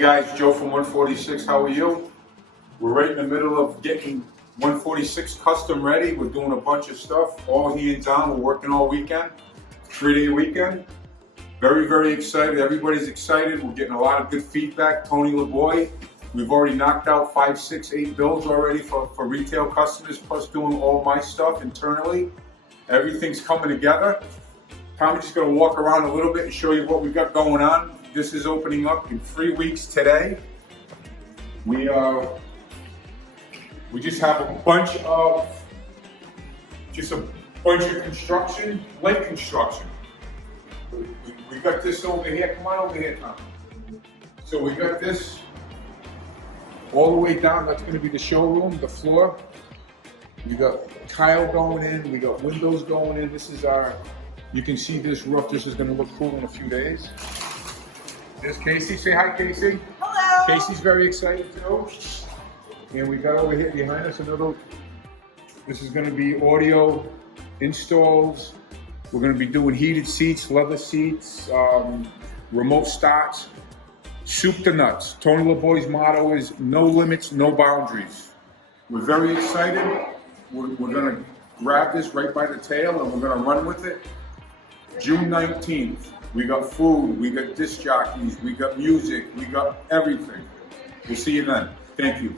guys, Joe from 146, how are you? We're right in the middle of getting 146 Kustom ready. We're doing a bunch of stuff, all hands on. We're working all weekend, 3-day weekend. Very, very excited. Everybody's excited. We're getting a lot of good feedback. Tony LeBoy, we've already knocked out 5, 6, 8 bills already for retail customers, plus doing all my stuff internally. Everything's coming together. Tommy's just gonna walk around a little bit and show you what we've got going on. This is opening up in 3 weeks today. We just have a bunch of construction, light construction. We got this over here. Come on over here, Tom. So we got this all the way down. That's going to be the showroom, the floor. We got tile going in. We got windows going in. This is our. You can see this roof. This is going to look cool in a few days. There's Casey. Say hi, Casey. Hello. Casey's very excited too. And we got over here behind us another. This is going to be audio installs. We're going to be doing heated seats, leather seats, remote starts, soup to nuts. Tony LeBoy's motto is no limits, no boundaries. We're very excited. We're going to grab this right by the tail and we're going to run with it. June 19th, we got food, we got disc jockeys, we got music, we got everything. We'll see you then. Thank you.